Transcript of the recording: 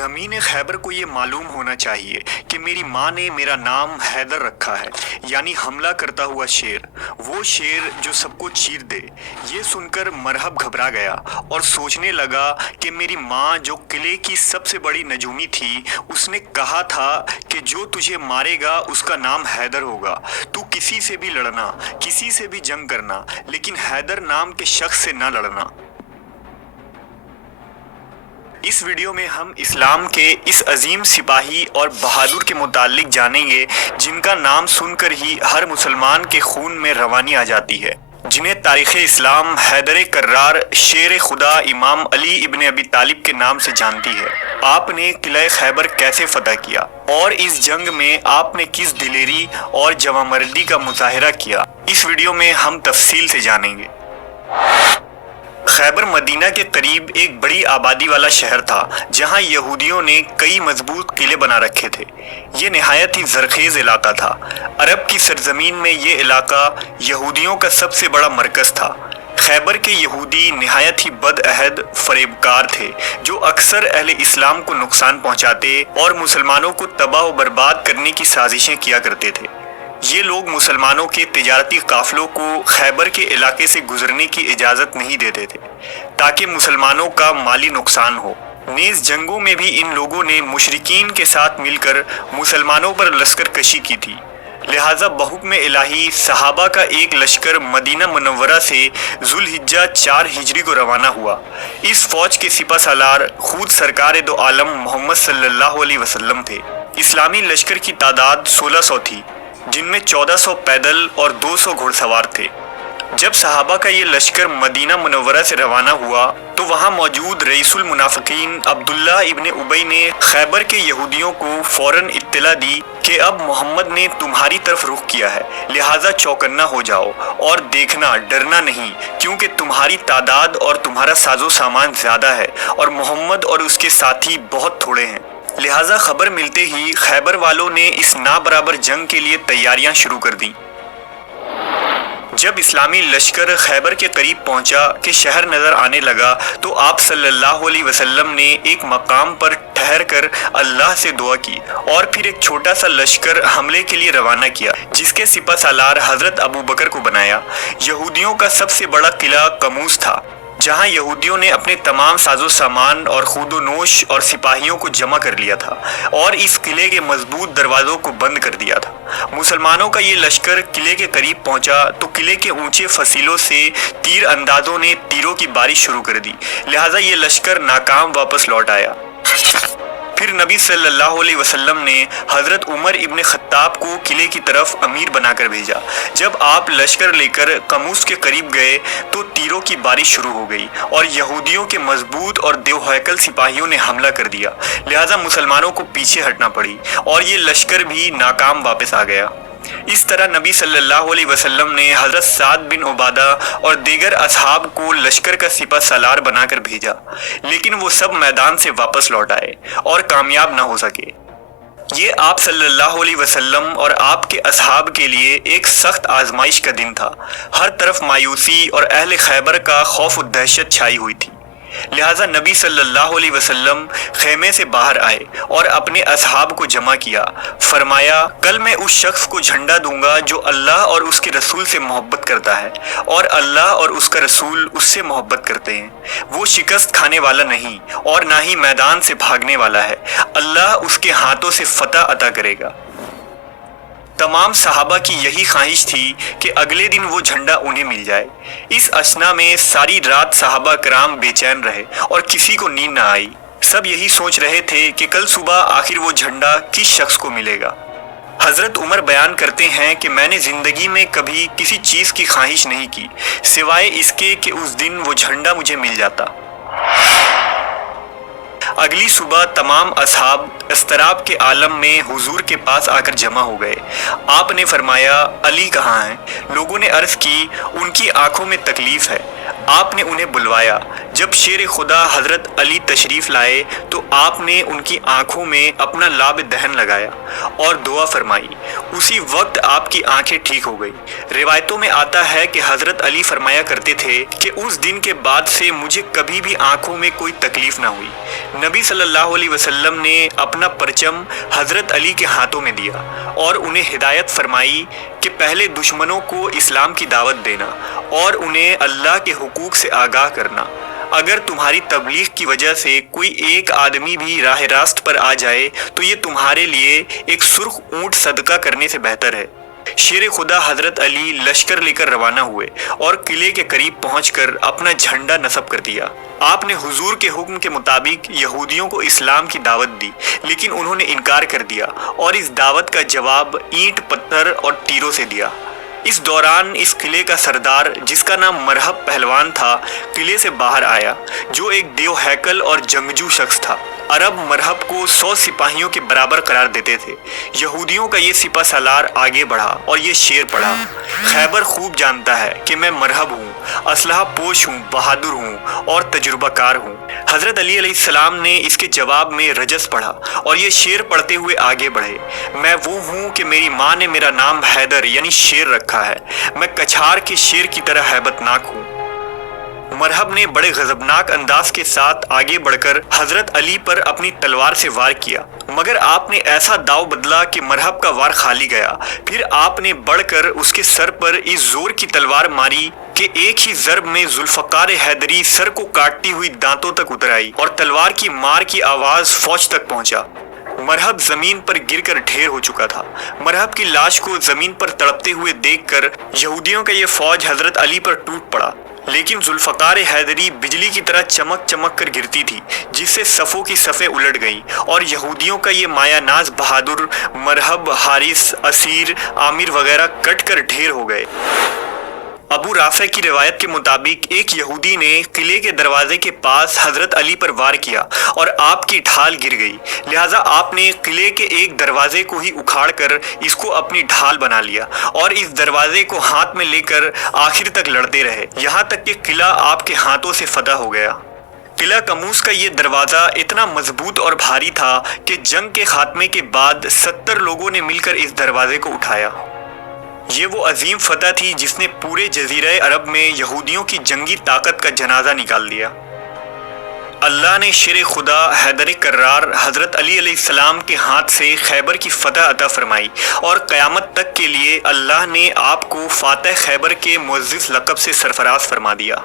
ज़मीन खैबर को ये मालूम होना चाहिए कि मेरी माँ ने मेरा नाम हैदर रखा है, यानी हमला करता हुआ शेर, वो शेर जो सबको चीर दे। ये सुनकर मरहब घबरा गया और सोचने लगा कि मेरी माँ जो किले की सबसे बड़ी नजूमी थी, उसने कहा था कि जो तुझे मारेगा उसका नाम हैदर होगा। तू किसी से भी लड़ना, किसी से भी जंग करना, लेकिन हैदर नाम के शख्स से न लड़ना। इस वीडियो में हम इस्लाम के इस अजीम सिपाही और बहादुर के मुतालिक जानेंगे जिनका नाम सुनकर ही हर मुसलमान के खून में रवानी आ जाती है, जिन्हें तारीख़ इस्लाम हैदर कर्रार शेर खुदा इमाम अली इब्न अबी तालिब के नाम से जानती है। आपने किला खैबर कैसे फतह किया और इस जंग में आपने किस दिलेरी और जवामर्दी का मुजाहिरा किया, इस वीडियो में हम तफसील से जानेंगे। खैबर मदीना के करीब एक बड़ी आबादी वाला शहर था जहां यहूदियों ने कई मजबूत किले बना रखे थे। ये नहायत ही जरखेज इलाका था। अरब की सरजमीन में ये इलाका यहूदियों का सबसे बड़ा मरकज था। खैबर के यहूदी नहायत ही बदअहद फरेबकार थे, जो अक्सर अहले इस्लाम को नुकसान पहुंचाते और मुसलमानों को तबाह व बर्बाद करने की साजिशें किया करते थे। ये लोग मुसलमानों के तिजारती काफिलों को खैबर के इलाके से गुजरने की इजाज़त नहीं देते थे ताकि मुसलमानों का माली नुकसान हो। नेज़ जंगों में भी इन लोगों ने मुशरिकीन के साथ मिलकर मुसलमानों पर लश्कर कशी की थी। लिहाजा बहुक्म इलाही सहाबा का एक लश्कर मदीना मुनव्वरा से जुल्हिज्जा 4 हिजरी को रवाना हुआ। इस फौज के सिपा सालार खुद सरकार दो आलम मोहम्मद सल्लल्लाहु अलैहि वसल्लम थे। इस्लामी लश्कर की तादाद 1600 थी, जिनमें 1400 पैदल और 200 घुड़सवार थे। जब सहाबा का ये लश्कर मदीना मुनव्वरा से रवाना हुआ तो वहाँ मौजूद रईसुल मुनाफिकीन अब्दुल्ला इब्न उबई ने खैबर के यहूदियों को फौरन इत्तला दी कि अब मोहम्मद ने तुम्हारी तरफ रुख किया है, लिहाजा चौकन्ना हो जाओ और देखना, डरना नहीं, क्योंकि तुम्हारी तादाद और तुम्हारा साजो सामान ज़्यादा है और मोहम्मद और उसके साथी बहुत थोड़े हैं। लिहाजा खबर मिलते ही खैबर वालों ने इस नाबराबर जंग के लिए तैयारियां शुरू कर दी। जब इस्लामी लश्कर खैबर के करीब पहुंचा कि शहर नजर आने लगा तो आप सल्लल्लाहु अलैहि वसल्लम ने एक मकाम पर ठहर कर अल्लाह से दुआ की और फिर एक छोटा सा लश्कर हमले के लिए रवाना किया, जिसके सिपा सालार हजरत अबू बकर को बनाया। यहूदियों का सबसे बड़ा किला कमूस था, जहां यहूदियों ने अपने तमाम साजो सामान और खुदोनोश और सिपाहियों को जमा कर लिया था और इस किले के मजबूत दरवाज़ों को बंद कर दिया था। मुसलमानों का ये लश्कर किले के करीब पहुंचा तो किले के ऊंचे फसीलों से तीर अंदाजों ने तीरों की बारिश शुरू कर दी। लिहाजा ये लश्कर नाकाम वापस लौट आया। फिर नबी सल्लल्लाहु अलैहि वसल्लम ने हज़रत उमर इब्न खत्ताब को किले की तरफ अमीर बनाकर भेजा। जब आप लश्कर लेकर कमूस के करीब गए तो तीरों की बारिश शुरू हो गई और यहूदियों के मजबूत और देवहैकल सिपाहियों ने हमला कर दिया। लिहाजा मुसलमानों को पीछे हटना पड़ी और ये लश्कर भी नाकाम वापस आ गया। इस तरह नबी सल्लल्लाहु अलैहि वसल्लम ने हज़रत साद बिन उबादा और दीगर असहाब को लश्कर का सिपा सालार बनाकर भेजा, लेकिन वो सब मैदान से वापस लौट आए और कामयाब ना हो सके। ये आप सल्लल्लाहु अलैहि वसल्लम और आपके असहाब के लिए एक सख्त आजमाइश का दिन था। हर तरफ मायूसी और अहले खैबर का खौफ और दहशत छाई हुई थी। लिहाजा नबी सल्लल्लाहु अलैहि वसल्लम खेमे से बाहर आए और अपने असहाब को जमा किया। फरमाया, कल मैं उस शख्स को झंडा दूंगा जो अल्लाह और उसके रसूल से मोहब्बत करता है और अल्लाह और उसका रसूल उससे मोहब्बत करते हैं। वो शिकस्त खाने वाला नहीं और ना ही मैदान से भागने वाला है। अल्लाह उसके हाथों से फतह अता करेगा। तमाम सहाबा की यही ख्वाहिश थी कि अगले दिन वो झंडा उन्हें मिल जाए। इस असना में सारी रात सहाबा कराम बेचैन रहे और किसी को नींद न आई। सब यही सोच रहे थे कि कल सुबह आखिर वो झंडा किस शख्स को मिलेगा। हज़रत उमर बयान करते हैं कि मैंने ज़िंदगी में कभी किसी चीज़ की ख्वाहिश नहीं की सिवाय इसके कि उस दिन वो झंडा मुझे मिल जाता। अगली सुबह तमाम असहाब इस्तराब के आलम में हुजूर के पास आकर जमा हो गए। आपने फरमाया, अली कहाँ हैं? लोगों ने अर्ज़ की, उनकी आंखों में तकलीफ़ है। आपने उन्हें बुलवाया। जब शेर खुदा हज़रत अली तशरीफ़ लाए तो आपने उनकी आंखों में अपना लाब दहन लगाया और दुआ फरमाई। उसी वक्त आपकी आंखें ठीक हो गई। रिवायतों में आता है कि हज़रत अली फरमाया करते थे कि उस दिन के बाद से मुझे कभी भी आंखों में कोई तकलीफ़ ना हुई। نبی صلی اللہ علیہ وسلم نے اپنا پرچم حضرت علی کے ہاتھوں میں دیا اور انہیں ہدایت فرمائی کہ پہلے دشمنوں کو اسلام کی دعوت دینا اور انہیں اللہ کے حقوق سے آگاہ کرنا۔ اگر تمہاری تبلیغ کی وجہ سے کوئی ایک آدمی بھی راہ راست پر آ جائے تو یہ تمہارے لیے ایک سرخ اونٹ صدقہ کرنے سے بہتر ہے۔ شیر خدا حضرت علی لشکر لے کر روانہ ہوئے اور قلعے کے قریب پہنچ کر اپنا جھنڈا نصب کر دیا۔ آپ نے حضور کے حکم کے مطابق یہودیوں کو اسلام کی دعوت دی، لیکن انہوں نے انکار کر دیا اور اس دعوت کا جواب اینٹ، پتھر اور تیروں سے دیا۔ اس دوران اس قلعے کا سردار، جس کا نام مرہب پہلوان تھا، قلعے سے باہر آیا، جو ایک دیو ہیکل اور جنگجو شخص تھا۔ عرب مرہب کو 100 سپاہیوں کے برابر قرار دیتے تھے۔ یہودیوں کا یہ سپہ سالار آگے بڑھا اور یہ شعر پڑھا: خیبر خوب جانتا ہے کہ میں مرہب ہوں، اسلحہ پوش ہوں، بہادر ہوں اور تجربہ کار ہوں۔ حضرت علی علیہ السلام نے اس کے جواب میں رجس پڑھا اور یہ شعر پڑھتے ہوئے آگے بڑھے: میں وہ ہوں کہ میری ماں نے میرا نام حیدر یعنی شیر رکھا ہے، میں کچھار کے شیر کی طرح ہیبت ناک ہوں۔ مرہب نے بڑے غضبناک انداز کے ساتھ آگے بڑھ کر حضرت علی پر اپنی تلوار سے وار کیا، مگر آپ نے ایسا داؤ بدلا کہ مرہب کا وار خالی گیا۔ پھر آپ نے بڑھ کر اس کے سر پر اس زور کی تلوار ماری کہ ایک ہی ضرب میں ذوالفقار حیدری سر کو کاٹتی ہوئی دانتوں تک اتر آئی اور تلوار کی مار کی آواز فوج تک پہنچا۔ مرہب زمین پر گر کر ڈھیر ہو چکا تھا۔ مرہب کی لاش کو زمین پر تڑپتے ہوئے دیکھ کر یہودیوں کا یہ فوج حضرت علی پر ٹوٹ پڑا، لیکن ذوالفقار حیدری بجلی کی طرح چمک چمک کر گرتی تھی، جس سے صفوں کی صفیں الٹ گئیں اور یہودیوں کا یہ مایا ناز بہادر مرہب، حارث، اسیر، عامر وغیرہ کٹ کر ڈھیر ہو گئے۔ ابو رافع کی روایت کے مطابق ایک یہودی نے قلعے کے دروازے کے پاس حضرت علی پر وار کیا اور آپ کی ڈھال گر گئی، لہٰذا آپ نے قلعے کے ایک دروازے کو ہی اکھاڑ کر اس کو اپنی ڈھال بنا لیا اور اس دروازے کو ہاتھ میں لے کر آخر تک لڑتے رہے، یہاں تک کہ قلعہ آپ کے ہاتھوں سے فتح ہو گیا۔ قلعہ قموس کا یہ دروازہ اتنا مضبوط اور بھاری تھا کہ جنگ کے خاتمے کے بعد 70 لوگوں نے مل کر اس دروازے کو اٹھایا۔ یہ وہ عظیم فتح تھی جس نے پورے جزیرہ عرب میں یہودیوں کی جنگی طاقت کا جنازہ نکال دیا۔ اللہ نے شیر خدا حیدر کرار حضرت علی علیہ السلام کے ہاتھ سے خیبر کی فتح عطا فرمائی اور قیامت تک کے لیے اللہ نے آپ کو فاتح خیبر کے معزز لقب سے سرفراز فرما دیا۔